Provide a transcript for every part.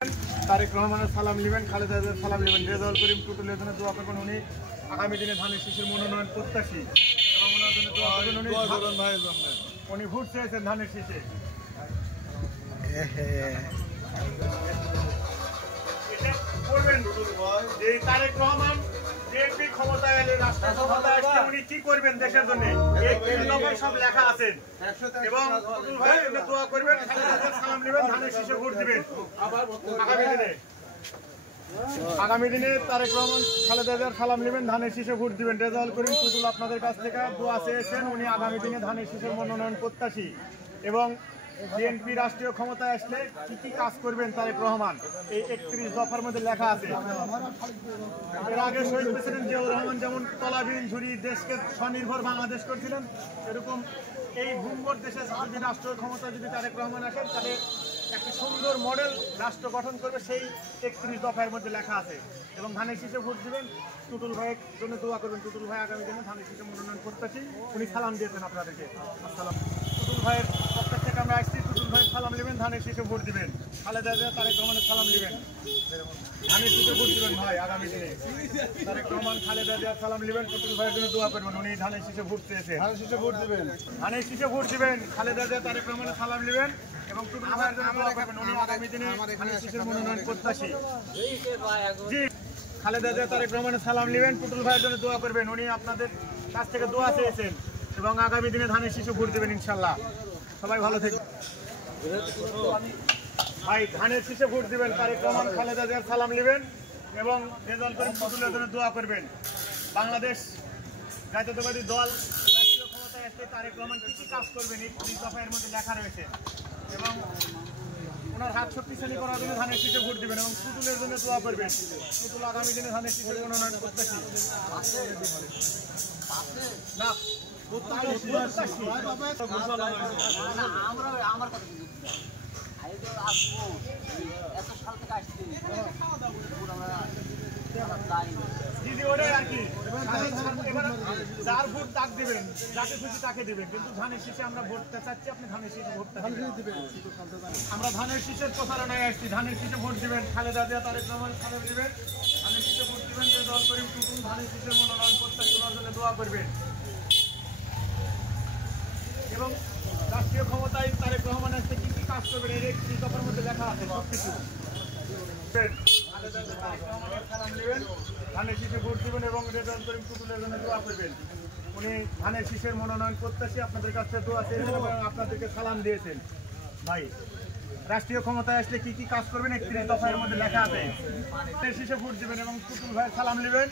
তারেক রহমানের সালাম নেবেন, খালেদা জিয়ার সালাম নেবেন, রেজাউল করিম টুটুলের জন্য দোয়া করবেন। উনি আগামী দিনে ধানের শীষের মনোনয়ন প্রত্যাশী এবং ওনার জন্য দোয়া করবেন। উনি ভোট চেয়েছেন ধানের শীষে। তারেক রহমান বিএনপি ক্ষমতায় এলে রাষ্ট্র ক্ষমতায় আসলে উনি কি করবেন দেশের জন্য সব লেখা আছেন এবং দোয়া করবেন, সালাম নেবেন, ধানের শীষে ভোট দিবেন। আগামী দিনে তারেক রহমান খালেদা জিয়ার সালাম নেবেন, ধানের শীষে ভোট দিবেন। রেজাউল করিম টুটুল আপনাদের কাছ থেকে দোয়া চেয়েছেন, উনি আগামী দিনে ধানের শীষের মনোনয়ন প্রত্যাশী এবং বিএনপি রাষ্ট্রীয় ক্ষমতায় আসলে কি কি কাজ করবেন তারেক রহমান এই 31 দফার মধ্যে লেখা আছে। এর আগে শহীদ প্রেসিডেন্ট জিয়াউর রহমান যেমন তলাবিহীন ঝুড়ি দেশকে স্বনির্ভর বাংলাদেশ করছিলেন, এরকম এই ভূমভর দেশে যদি রাষ্ট্র ক্ষমতায় যদি তারেক রহমান আসেন তাহলে একটি সুন্দর মডেল রাষ্ট্র গঠন করবে, সেই 31 দফার মধ্যে লেখা আছে। এবং ধানের শীষে ভোট দিবেন, টুটুল ভাইয়ের জন্য দোয়া করবেন। টুটুল ভাই আগামী দিনে ধানের শীষে মনোনয়ন প্রত্যাশী, উনি সালাম দিয়েছেন আপনাদেরকে। আসসালাম। টুটুল ভাইয়ের পক্ষের থেকে আমরা আসছি, টুটুল ভাই সালাম নেবেন, ধানের শীষে ভোট দিবেন। খালেদা জিয়া তারেক রহমানের সালাম নেবেন, ধানের শীষে ভোট দিবেন। ভাই আগামী দিনে তারেক রহমান খালেদা জিয়ার সালাম নেবেন, টুটুল ভাইয়ের জন্য দোয়া করবেন। উনি ধানের শীষে ভোট চেয়েছেন, ধানের শীষে ভোট দিবেন, ধানের শীষে ভোট দিবেন। খালেদা জিয়া তারেক রহমানের সালাম নেবেন এবং টুটুল ভাইয়ের জন্য দোয়া করবেন। উনি আগামী দিনে ধানের শীষের মনোনয়ন প্রত্যাশী। জি, খালেদা জিয়া তারেক রহমানের সালাম নেবেন, টুটুল ভাইয়ের জন্য দোয়া করবেন। উনি আপনাদের কাছ থেকে দোয়া চেয়েছেন এবং আগামী দিনে ধানের শীষে ভোট দেবেন ইনশাল্লাহ। সবাই ভালো থাকবেন। ভাই ধানের শীষে ভোট দিবেন, তারেক রহমান খালেদা জিয়ার সালাম নেবেন এবং রেজাউল করিম টুটুলের জন্য দোয়া করবেন। বাংলাদেশ জাতীয়তাবাদী দল রাষ্ট্রীয় ক্ষমতায় আসলে তারেক রহমান কি কি কাজ করবেন এই 30 দফার মধ্যে লেখা রয়েছে এবং ওনার হাত শক্তিশালী করার জন্য ধানের শীষে ভোট দিবেন এবং টুটুলের জন্য দোয়া করবেন। টুটুল আগামী দিনে ধানের শীষে মনোনয়ন প্রত্যাশী না যার ভোট তাক দিবেন, যাকে খুশি তাকে দিবেন, কিন্তু ধানের শীষে আমরা ভোটটা চাচ্ছি, আপনি ধানের শীষে ভোটটা দিবেন। আমরা ধানের শীষের প্রচারণায় আসছি, ধানের শীষে ভোট দিবেন, খালেদা জিয়া তারেক রহমান সালাম দিবেন, ধানের শীষে ভোট দিবেন, রেজাউল করিম টুটুল ধানের শীষের মনোনয়ন প্রত্যাশী, ওনার জন্য দোয়া করবেন এবং রাষ্ট্রীয় ক্ষমতায় তারেক রহমান আসতে কি কি কাজ করবেন এর 31 দফার মধ্যে লেখা আছে সবকিছু। ধানের শীষে ভোট দিবেন এবং রেজাউল করিম টুটুলের জন্য দোয়া করবেন। উনি ধানের শীষের মনোনয়ন প্রত্যাশী, আপনাদের কাছে দোয়া চেয়েছেন এবং আপনাদেরকে সালাম দিয়েছেন। ভাই রাষ্ট্রীয় ক্ষমতায় আসলে কি কি কাজ করবেন 31 দফার মধ্যে লেখা আছে। ধানের শীষে ভোট দিবেন এবং টুটুল ভাই সালাম নেবেন,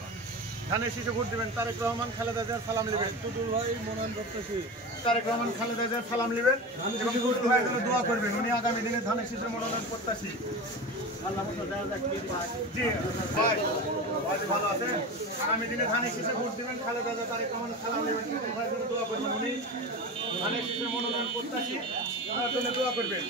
ধানের শীষে ভোট দিবেন। তারেক রহমান খালেদা জিয়ার সালাম নেবেন, টুটুল ভাই মনোনয়ন প্রত্যাশী, তারেক রহমান খালেদা জিয়ার সালাম নেবেন এবং টুটুল ভাইয়ের জন্য দোয়া করবেন। উনি আগামী দিনে ধানের শীষের মনোনয়ন প্রত্যাশী। জি ভাই ভালো আছেন। আগামী দিনে ধানের শীষে ভোট দিবেন, খালেদা জিয়া তারেক রহমান সালাম নেবেন, টুটুল ভাইয়ের জন্য দোয়া করবেন। উনি ধানের শীষের মনোনয়ন প্রত্যাশী, ওনার জন্য দোয়া করবেন।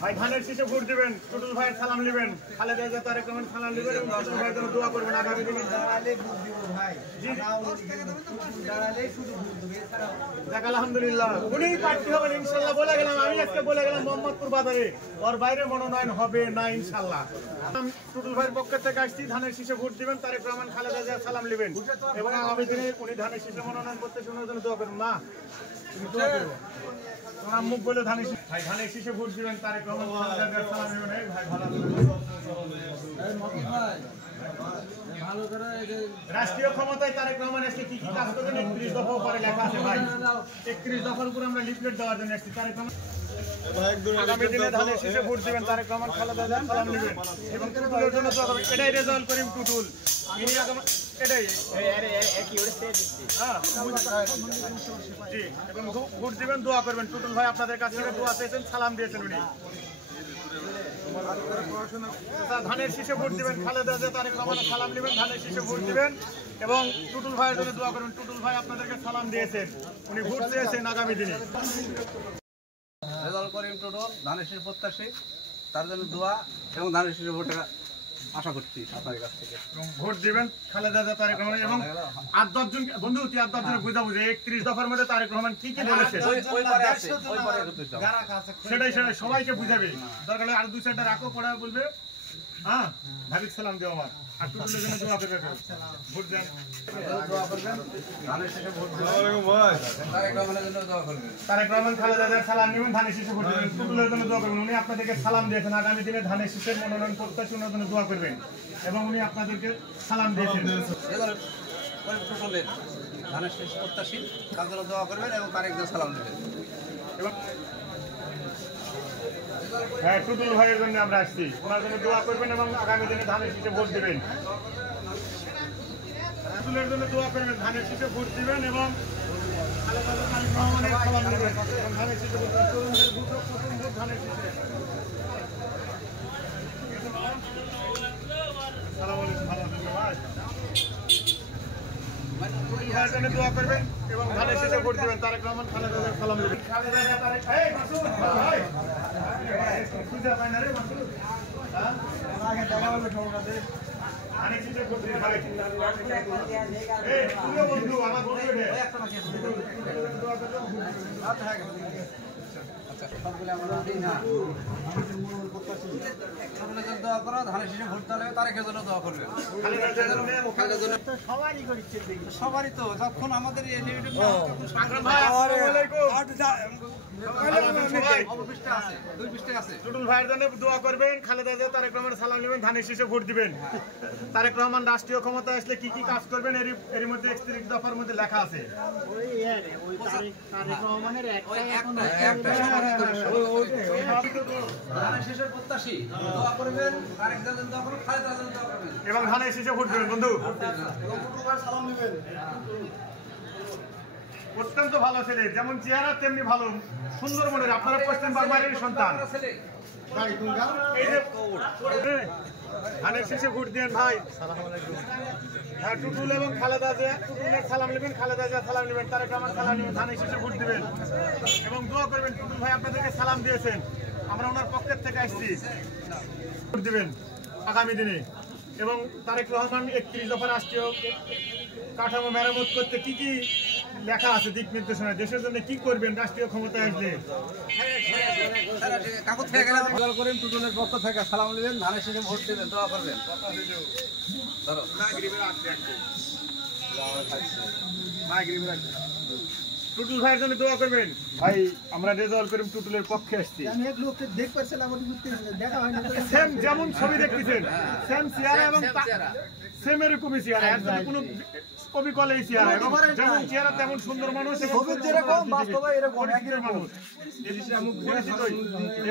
ভাই ধানের শীষে ভোট দিবেন, টুটুল ভাইয়ের সালাম নেবেন, খালেদা জিয়া তারেক রহমান সালাম নেবেন এবং টুটুল ভাইয়ের জন্য দোয়া করবেন। আগামী দিনে আলহামদুলিল্লাহ উনি প্রার্থী হবেন ইনশাল্লাহ। বলে গেলাম, আমি আজকে বলে গেলাম মোহাম্মদপুর বাজারে ওর বাইরে মনোনয়ন হবে না ইনশাল্লাহ। টুটুল ভাইয়ের পক্ষের থেকে আসছি, ধানের শীষে ভোট দিবেন, তারেক রহমান খালেদা জিয়া সালাম নেবেন এবং আগামী দিনে উনি ধানের শীষে মনোনয়ন করতে শোনার জন্য দোয়া করবেন। মা মুখ বলে ধানের ভাই ধানের শীষে ভোট দিবেন, তারেক রহমান খালেদা জিয়া সালাম নেবেন। ভাই ভালো রাষ্ট্রীয় ক্ষমতায় তারেক রহমান আসলে কি কি কাজ করবেন 31 দফা উপরে লেখা আছে। ভাই 31 দফার উপরে আমরা লিফলেট দেওয়ার জন্য আসছি। তারেক রহমান আগামী দিনে ধানের শীষে ভোট দিবেন, তারেক রহমান খালেদা জিয়া সালাম নেবেন এবং টুটুলের জন্য দোয়া করবেন। এটাই রেজাউল করিম টুটুল, ইনি এটাই জি এবং ভোট দিবেন, দোয়া করবেন। টুটুল ভাই আপনাদের কাছ থেকে দোয়া চেয়েছেন, সালাম দিয়েছেন। উনি ধানের শীষে ভোট দিবেন, খালেদা জিয়া তারেক রহমানের সালাম নেবেন, ধানের শীষে ভোট দিবেন এবং টুটুল ভাইয়ের জন্য দোয়া করবেন। টুটুল ভাই আপনাদেরকে সালাম দিয়েছেন, উনি ভোট চেয়েছেন আগামী দিনে। রেজাউল করিম টুটুল ধানের শীষ প্রত্যাশী, তার জন্য দোয়া এবং ধানের শীষে ভোটে আশা করছি আপনার কাছ থেকে ভোট দিবেন খালেদা জিয়া তারেক রহমান এবং 8-10 জন বন্ধু 8-10 জন বুঝাবুঝি 31 দফার মধ্যে তারেক রহমান কি কি বলেছে সেটাই সবাইকে বুঝাবে দরকার হলে আর 2-4টা রাখো পড়া বলবে হ্যাঁ ভাবিক সালাম দিও আমার আর টুটুলের জন্য দোয়া করবে ভোট দেন দোয়া করবেন ধানের শেষে ভোট দিবেন তারেক রহমান খালেদা জিয়ার সালাম নিবেন ধানের শেষে ভোট দিবেন টুটুলের জন্য দোয়া করবেন উনি আপনাদেরকে সালাম দিয়েছেন আগামী দিনে ধানের শেষের মনোনয়ন প্রত্যাশী ওনার জন্য দোয়া করবেন এবং উনি আপনাদেরকে সালাম দিয়েছেন টুটুলের ধানের শেষ প্রত্যাশী তার জন্য দোয়া করবেন এবং তারেক জিয়া সালাম দেবেন এবং হ্যাঁ টুটুল ভাইয়ের জন্য আমরা আসছি ওনার জন্য দোয়া করবেন এবং আগামী দিনে ধানের শীষে ভোট দিবেন টুটুলের জন্য দোয়া করবেন ধানের শীষে ভোট দিবেন এবং ধানের শীষে ভোট তরুণদের প্রথম ভোট ধানের শীষে আসসালামু আলাইকুম ভালো আছেন ভাই জন্য দোয়া করবেন এবং ধানের শীষে ভোট দিবেন তারেক রহমান খালেদা জিয়ার সালাম দিবেন খালেদা জিয়া তারেক এই মাসুদ ভাই সুজা ফাইনালে মাসুদ হ্যাঁ আগে দেখা হলো সবাই ধানের শীষে ভোট দিবেন ভাই এই তুমি বন্ধু আমার বন্ধু রে একটা বাকি আছে দোয়া করবেন আচ্ছা হয়ে গেছে আচ্ছা সবগুলো আমরা দিই না টুটুলের দোয়া করো ধানের শীষে ভোট দিলে তারেকের জন্য দোয়া করবে খালেদা জন্য সবারই করিচ্ছে সবারই তো যখন আমাদের এই লিমিটেড সংগ্রাম ভাই আসসালামু আলাইকুম অবশিষ্ট আছে 2 পৃষ্ঠা আছে টুটুল ভাইয়ের জন্য দোয়া করবেন খালেদা জিয়া তারেক রহমানের সালাম নেবেন ধানের শীষে ভোট দিবেন তারেক রহমান রাষ্ট্রীয় ক্ষমতায় আসলে কি কি কাজ করবেন এর মধ্যে 31 দফার মধ্যে লেখা আছে ওই তারেক রহমানের একটা এবং ধানের শীষে ভোট দেবেন বন্ধু অত্যন্ত ভালো ছেলে যেমন চেহারা তেমনি ভালো সুন্দর মনের আপনারা পশ্চিম বাংলার সন্তান এই যে ধানের শীষে ভোট দেন ভাই হ্যাঁ টুটুল এবং খালেদা জিয়া টুটুলের সালাম নেবেন খালেদা জিয়া সালাম নেবেন তারেক রহমান সালাম নেবেন ধানের শীষে ভোট দিবেন এবং দোয়া করবেন টুটুল ভাই আপনাদেরকে সালাম দিয়েছেন আমরা ওনার পক্ষের থেকে আসছি ভোট দিবেন আগামী দিনে এবং তারেক রহমান 31 দফা রাষ্ট্রীয় কাঠামো মেরামত করতে কি কি লেখা আছে দিক নির্দেশনা দেশের জন্য কি করবেন রাষ্ট্রীয় ক্ষমতায় আসলে কাগজ থেকে গেলে করেন টুটুলের পক্ষ থেকে সালাম নেবেন ধানের শীষে ভোট দেবেন দোয়া করবেন ধরো টুটুল ভাইয়ের জন্য দোয়া করবেন ভাই আমরা রেজাল্ট করিম টুটুলের পক্ষে আসছি সেম যেমন ছবি দেখতেছেন সেম চেহারা এবং সেম এরকমই চেহারা এর জন্য কোনো কবি কলেই চেহারা যেমন চেহারা তেমন সুন্দর মানুষ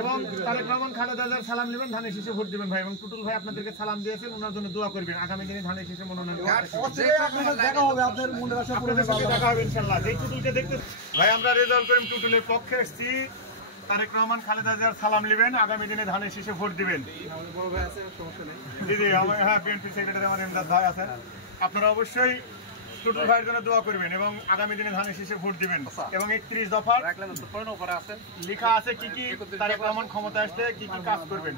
এবং তারেক রহমান খালেদা জিয়ার সালাম নেবেন ধানের শীষে ভোট দিবেন ভাই এবং টুটুল ভাই আপনাদেরকে সালাম দিয়েছেন ওনার জন্য দোয়া করবেন আগামী দিনে ধানের শীষে মনোনয়ন দেখা হবে আপনাদের মনের আশা পূরণ দেখা হবে ইনশাআল্লাহ যেই টুটুলকে দেখতে ভাই আমরা রেজাল্ট করিম টুটুলের পক্ষে আসছি তারেক রহমান খালেদা জিয়ার সালাম নেবেন আগামী দিনে ধানের শীষে ভোট দিবেন দিদি হ্যাঁ বিএনপি সেক্রেটারি আমার ইমদাদ ভাই আছেন আপনারা অবশ্যই টুটুল ভাইয়ের জন্য দোয়া করবেন এবং আগামী দিনে ধানের শীষে ভোট দিবেন এবং 31 দফার লেখা আছে কি কি তারেক রহমান ক্ষমতা আসলে কি কি কাজ করবেন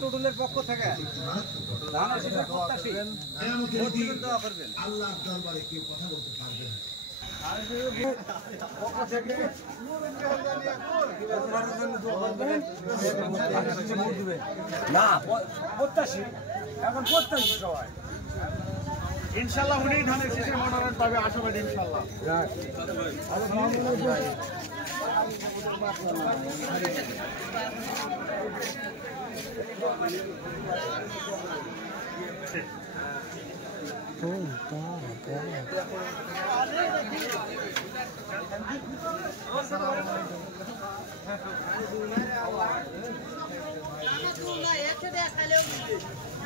টুটুলের পক্ষ থেকে আল্লাহর দরবারে কেউ কথা বলতে পারবে না প্রত্যাশী এখন প্রত্যাশী সবাই ইনশাআল্লাহ উনি ধানের শীষে মনোনয়ন পাবে আশাবাদী ইনশাআল্লাহ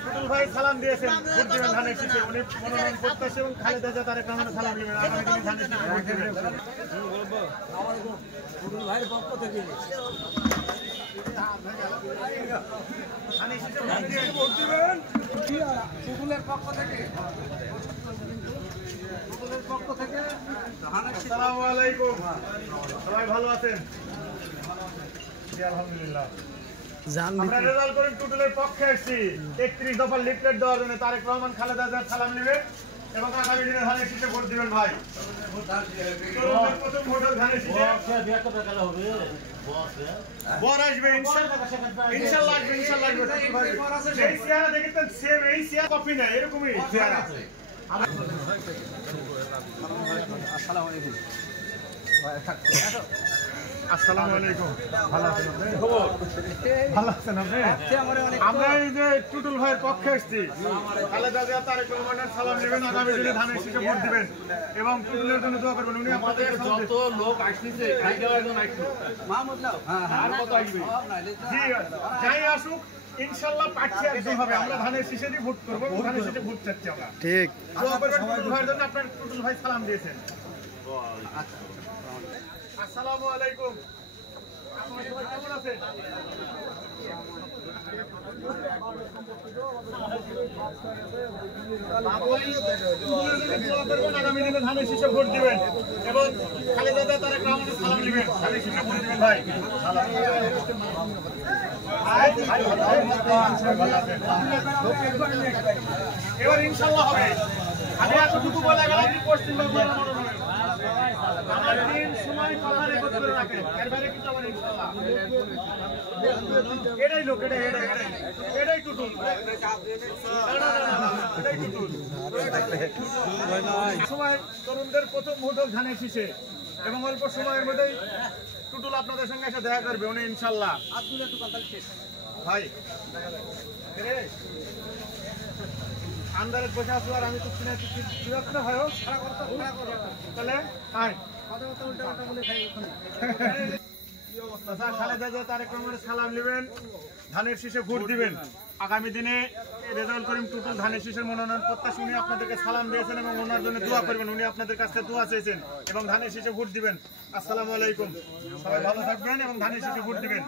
টুটুল ভাই সালাম দিয়েছেন ভোট দিবেন ধানের শীষে উনি মনোনয়ন প্রত্যাশী এবং খালেদা জিয়া তারেক রহমানের সালাম নেবেন আগামী দিনে ধানের শীষে ভোট দিবেন টুটুল ভাইয়ের পক্ষ থেকে ভোট দিবেন টুটুলের পক্ষ থেকে পক্ষ থেকে আসসালামু আলাইকুম সবাই ভালো আছেন জি আলহামদুলিল্লাহ। আমরা রেজাল্ট করিম টুটুলের পক্ষে এসেছি 31 দফার লিফলেট দেওয়ার জন্য। তারেক রহমান খালেদা জিয়ার সালাম নেবেন এবং আগামী দিনে ধানের শীষে ভোট দিবেন ভাই। তরুণদের প্রথম ভোট ধানের শীষে বর আসবে ইনশাআল্লাহ আসবে ইনশাআল্লাহ আসবে। এই চেহারা দেখেছেন সেম এই চেহারা কপি না এরকমই চেহারা। আসসালামু আলাইকুম। আসসালামু আলাইকুম। ভালো আছেন আপনি? ভালো আছেন আপনি? আমরা এই যে টুটুল ভাইয়ের পক্ষে এসেছি। খালেদা জিয়া তারেক রহমানের সালাম নেবেন, আগামী দিনে ধানের শীষে ভোট দিবেন এবং টুটুলের জন্য দোয়া করবেন। উনি আপনাদের যত লোক আসছে একজন আসছে মাহমুদ লাও আর কত আসবে? জি যাই আসুক ইনশাআল্লাহ পাচ্ছি একদম হবে। আমরা ধানের শীষেরই ভোট করব, ধানের শীষে ভোট চাচ্ছি আমরা। ঠিক দোয়া করবেন টুটুল ভাইয়ের জন্য। আপনার টুটুল ভাই সালাম দিয়েছেন। আসসালামু আলাইকুম। আপনারা সবাই কেমন আছেন? আগামী দিনে ধানের শীষে ভোট দিবেন এবং খালেদা জিয়া তারেক রহমানের সালাম দিবেন, ধানের শীষে ভোট দিবেন ভাই। এবার ইনশাআল্লাহ হবে। আমি এতটুকু বলে গেলাম কি পশ্চিমবঙ্গের আমার দিন সময় কথা রেকর্ড করে রাখেন। এর বাইরে কিন্তু আমার ইনশাআল্লাহ এটাই লোক, এটাই টুটুল, এটাই টুটুল। সময় তরুণদের প্রথম ভোট ধানের শীষে এবং অল্প সময়ের মধ্যেই টুটুল আপনাদের সঙ্গে এসে দেখা করবে উনি ইনশাআল্লাহ। ভাই আন্দারে বসে আছো আর আমি তো শুনে না ভাই তাহলে খালেদা জিয়া তারেক রহমানের সালাম নেবেন, ধানের শীষে ভোট দিবেন। আগামী দিনে রেজাউল করিম টুটুল ধানের শীষের মনোনয়ন প্রত্যাশী উনি আপনাদেরকে সালাম দিয়েছেন এবং ওনার জন্য দোয়া করবেন। উনি আপনাদের কাছে দোয়া চেয়েছেন এবং ধানের শীষে ভোট দিবেন। আসসালামু আলাইকুম। সবাই ভালো থাকবেন এবং ধানের শীষে ভোট দিবেন।